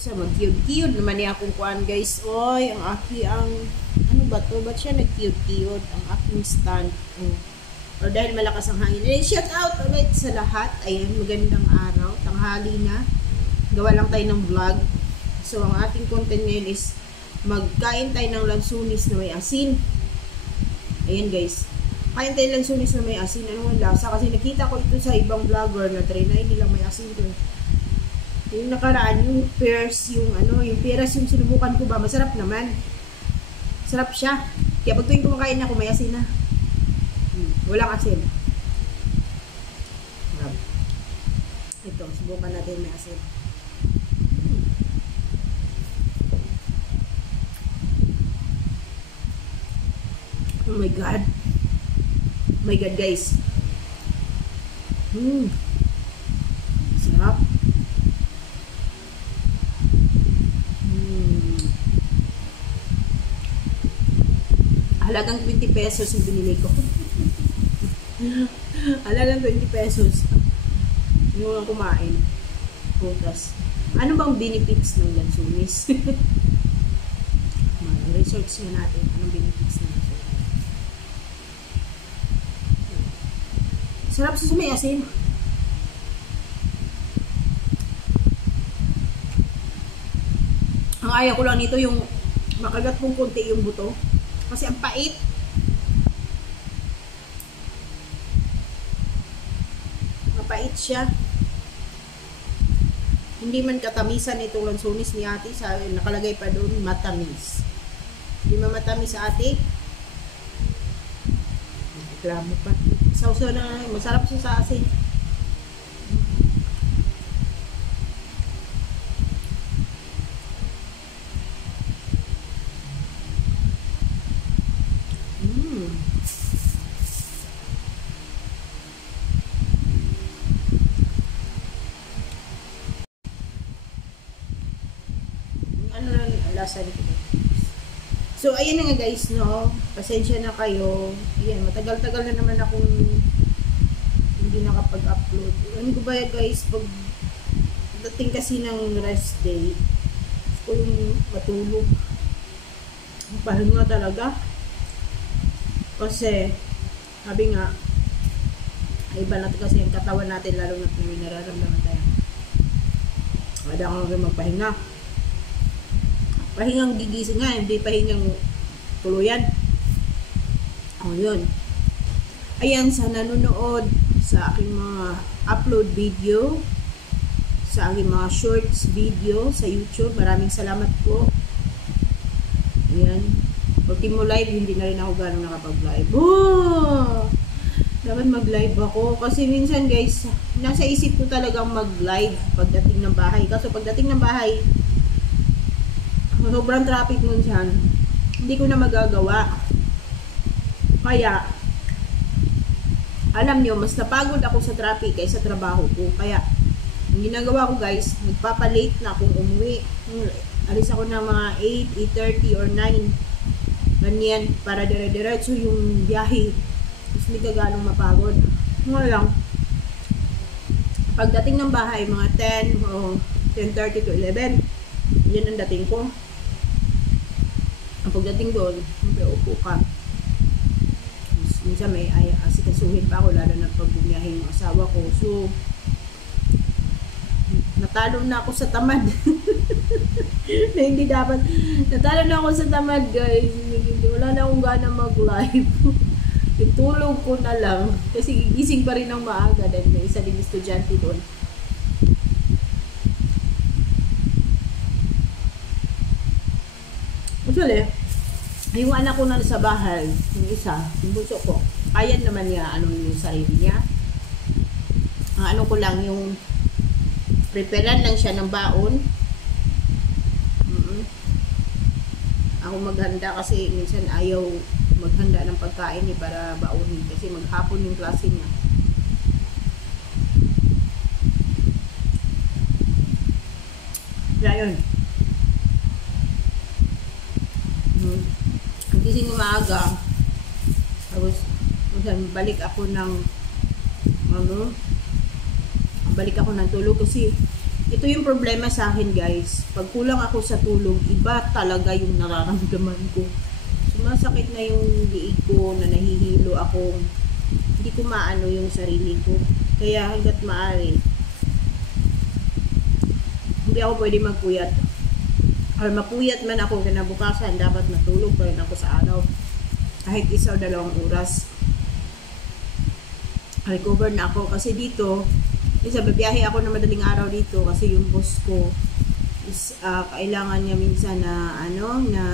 Sa mag-kiyod-kiyod naman niya akong kuan guys. Oy, ang aki ang ano ba to? Ba't siya nag-kiyod-kiyod? Ang aking stand. O dahil malakas ang hangin. And shout out ulit sa lahat. Ayan, magandang araw. Tanghali na. Gawa lang tayo ng vlog. So, ang ating content ngayon is magkain tayo ng lansunis na may asin. Ayan guys. Kain tayo ng lansunis na may asin. Ano ang lasa? Kasi nakita ko ito sa ibang vlogger na trinay nilang may asin ito. Yung nakaraan, yung pears, yung peras, yung sinubukan ko ba, masarap naman. Sarap siya. Kaya pag tuwing kumakain ako, may asin na. Walang asin. Ito, subukan natin may asin. Oh my God. Oh my God, guys. Sarap. Halagang 20 pesos yung binili ko. Halagang 20 pesos. Yung lang kumain. Putas. Ano bang benefits ng lansunis? Research nga natin. Anong benefits ng lansunis? Sarap sa may asin. Ang ayaw ko lang nito yung makagat kong konti yung buto. Kasi ang pait. Mapait siya. Hindi man katamisan itong lansunis ni ate. Nakalagay pa doon, matamis. Hindi man matamis sa ate. Reklamo pa. Sausaw na, masarap siya sa asin. Lasa nito. So, ayan na nga guys, no? Pasensya na kayo. Ayan, matagal-tagal na naman akong hindi nakapag-upload. Ano ko ba guys, pag dating kasi ng rest day, gusto ko yung matulog. Pahinga talaga. Kasi, sabi nga, iba na kasi yung katawan natin, lalo na kung may nararamdaman tayo. Kada ako rin magpahinga. Pahingang gigising nga, hindi pahingang tuluyan. O yun. Ayan, sa nanonood sa aking mga upload video, sa aking mga shorts video sa YouTube, maraming salamat po. Ayan. Pag mo live, hindi na rin ako gano'ng nakapag-live. Oh! Dapat mag-live ako. Kasi minsan guys, nasa isip ko talagang mag-live pagdating ng bahay. Kaso pagdating ng bahay, sobrang traffic nun dyan, hindi ko na magagawa. Kaya, alam nyo, mas napagod ako sa traffic kaysa sa trabaho ko. Kaya, ang ginagawa ko guys, nagpapalate na akong umuwi. Alis ako ng mga 8, 8:30 or 9. Ganyan, para dire-diretso yung biyahe. Mas hindi ka ganong mapagod. Ngayon, pagdating ng bahay, mga 10 o 10:30 to 11, yan ang dating ko. Ang pagdating doon, upo ka. Minsan may asikasuhin pa ako, lalo na pag bumiyahe yung asawa ko. So, natalo na ako sa tamad. Na hindi dapat. Natalo na ako sa tamad, guys. Wala na akong gana mag-live. Itulog ko na lang. Kasi gigising pa rin ng maaga dahil may isa din estudyante doon. Actually, yung anak ko na sa bahay, yung isa, yung bunso ko, kaya naman niya yung sarili niya. Ang ano ko lang, yung preparan lang siya ng baon. Ako maghanda kasi minsan ayaw maghanda ng pagkain para baonin kasi maghapon yung klase niya. Kaya yun. Gising umaga, tapos balik ako ng tulog kasi ito yung problema sa akin guys. Pag kulang ako sa tulog, iba talaga yung nararamdaman ko. Sumasakit na yung liig ko, na nahihilo ako. Hindi ko maano yung sarili ko. Kaya hanggat maaari, hindi ako pwede magpuyat. Or mapuyat man ako kinabukasan, dapat matulog pa rin ako sa araw. Kahit 1 o 2 oras. Recover na ako. Kasi dito, babiyahe ako na madaling araw dito kasi yung boss ko is kailangan niya minsan na na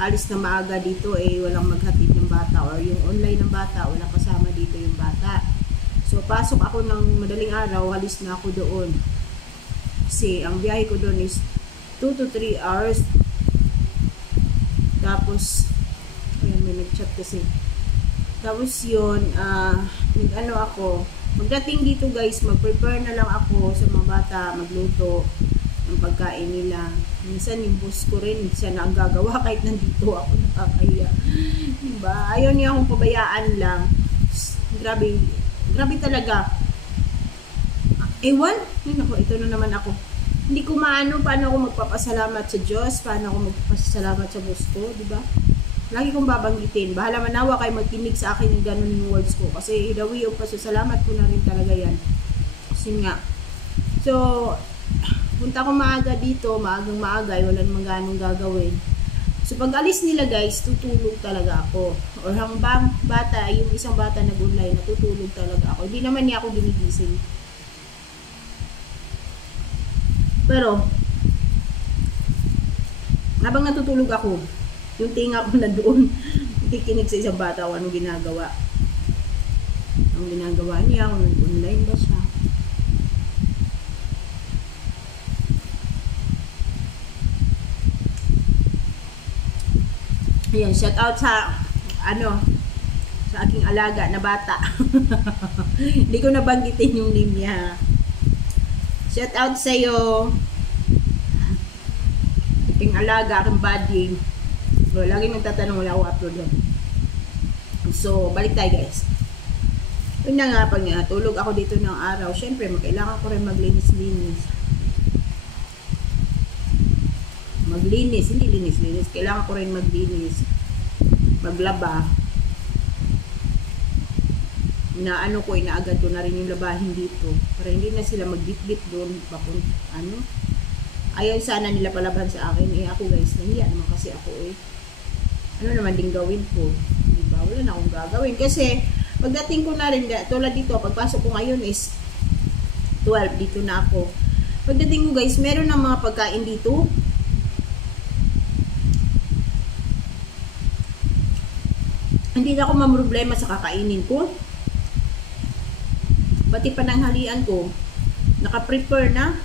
alis na maaga dito, walang maghatid ng bata, or yung online ng bata, wala kasama dito yung bata. So pasok ako ng madaling araw, alis na ako doon. Kasi ang biyahe ko doon is 2 to 3 hours. Tapos ayan, may nag-chat kasi. Tapos yun, ako, pagdating dito guys, mag-prepare na lang ako sa mga bata, magluto ng pagkain nila. Minsan yung boss ko rin, siya na ang gagawa kahit nandito ako, nakakahiya. Diba? Ayaw niya akong pabayaan lang. Grabe, grabe talaga. Ewan? Ito na naman ako. Hindi ko maano paano ako magpapasalamat sa Diyos, paano ako magpapasalamat sa boss ko, diba? Lagi kong babanggitin. Bahala manawa kayo magkinig sa akin ng ganun yung words ko. Kasi the way of pasasalamat ko na rin talaga yan. Kasi nga. So, punta ko maaga dito, maagang maaga, wala namang ganong gagawin. So, pag alis nila guys, tutulog talaga ako. Or hanggang bata, yung isang bata na gunlay, natutulog talaga ako. Hindi naman niya ako ginigising. Pero, habang natutulog ako, yung tinga ko na doon, kikinig sa isang bata kung anong ginagawa. Ang ginagawa niya, kung nag-online ba siya. Ayan, shout out sa sa aking alaga na bata. Hindi ko nabanggitin yung name niya. Shout out sa iyo. Aking alaga, aking buddy. So, lagi nagtatanong, wala ako upload doon. So, balik tayo guys. Yun na nga, pag tulog ako dito ng araw, syempre, kailangan ko rin maglinis-linis. Hindi linis-linis. Kailangan ko rin maglinis. Maglaba. Inaagad ko na rin yung labahin dito. Para hindi na sila magbit-bit doon. Ayaw sana nila palaban sa akin. Ako guys, nahiya naman kasi ako ano naman din gawin ko. Diba? Wala na akong gagawin. Kasi, pagdating ko na rin, tulad dito, pagpasok ko ngayon is 12. Dito na ako. Pagdating ko guys, meron ng mga pagkain dito. Hindi na ako mamroblema sa kakainin ko. Pati pananghalian ko, naka-prepare na.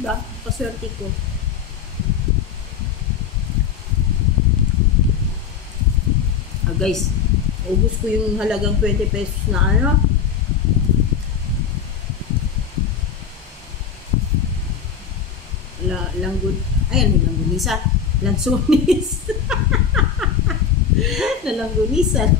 Diba? Paswerte ko. Guys, ubus ko yung halagang 20 pesos na langgunisa. Lansones. Langgunisa.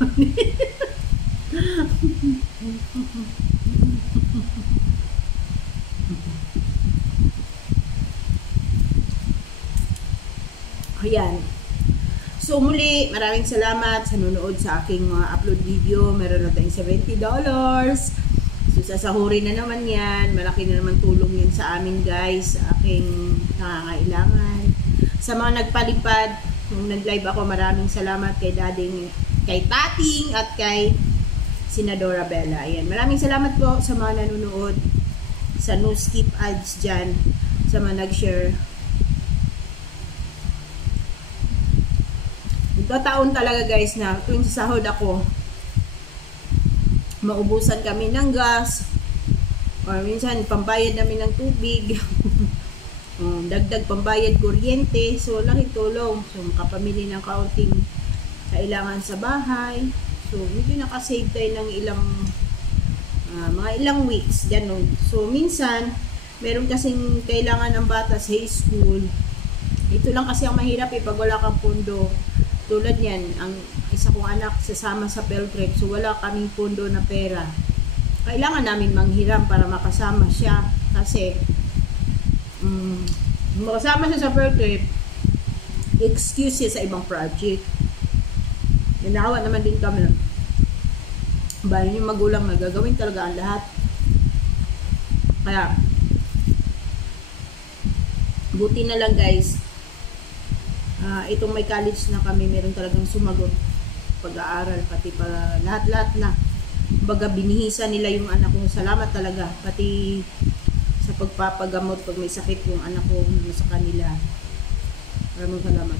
Ayan. So muli, maraming salamat sa nanonood sa aking mga upload video. Meron na tayong $70. So sasahurin na naman yan. Malaki na naman tulong yan sa amin guys, sa aking nangangailangan. Sa mga nagpalipad, nung nag-live ako, maraming salamat kay Tating at kay Senadora Bella. Ayan. Maraming salamat po sa mga nanonood, sa no skip ads dyan, sa mga nag-share. Nagkataon talaga guys na tuwing sasahod ako, maubusan kami ng gas, or minsan pambayad namin ng tubig, dagdag pambayad kuryente. So laking tulong. So makapamili ng kaunting kailangan sa bahay. So medyo nakasave tayo ng mga ilang weeks ganun. So minsan meron kasing kailangan ng bata sa school. Ito lang kasi ang mahirap pag wala kang pondo. Tulad yan, ang isa kong anak sasama sa Pell Trip, so wala kaming pondo na pera. kailangan namin manghiram para makasama siya. Kasi, makasama siya sa fair trip, excuse siya sa ibang project. Nanawa naman din kami. Bayan yung magulang na gagawin talaga ang lahat. Kaya, buti na lang guys, itong may college na kami, meron talagang sumagot pag-aaral, pati para lahat-lahat na. Baga binihisa nila yung anak ko. Salamat talaga. Pati sa pagpapagamot pag may sakit yung anak ko sa kanila. Maraming salamat.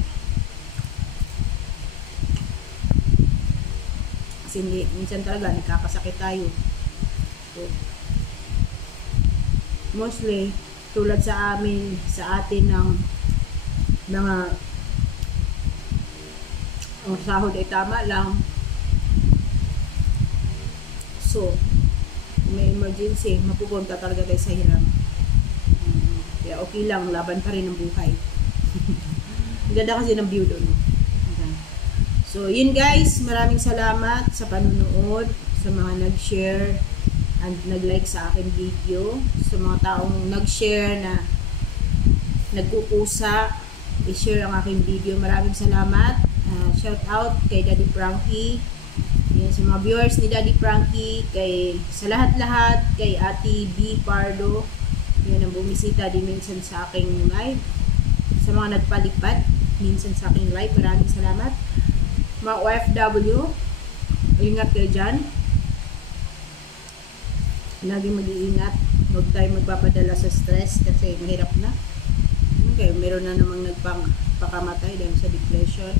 Kasi minsan talaga nagkakasakit tayo. So, mostly tulad sa atin ng mga ang sahod ay tama lang. So, kung may emergency, mapupunta talaga tayo sa hiram. Kaya okay lang, laban pa rin ang buhay. Ang ganda kasi ng view doon. Okay. So, yun guys, maraming salamat sa panunood, sa mga nag-share and nag-like sa akin video, sa mga taong nag-share na nagkukusa, i-share ang aking video. Maraming salamat. Shout out kay Daddy Frankie. Yan, sa mga viewers ni Daddy Frankie, sa lahat-lahat, kay Ate B. Pardo, yun ang bumisita din minsan sa aking live, sa mga nagpalipad minsan sa aking live, maraming salamat. Mga OFW, ingat kayo dyan, lagi mag-iingat, huwag tayo magpapadala sa stress kasi mahirap na. Okay, meron na namang nagpakamatay dahil sa depression.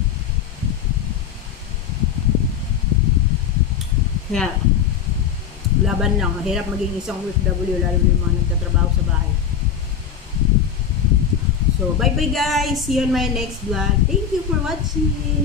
Kaya, laban lang. Mahirap maging isang OFW, lalo na yung mga nagtatrabaho sa bahay. So, bye-bye guys! See you on my next vlog. Thank you for watching!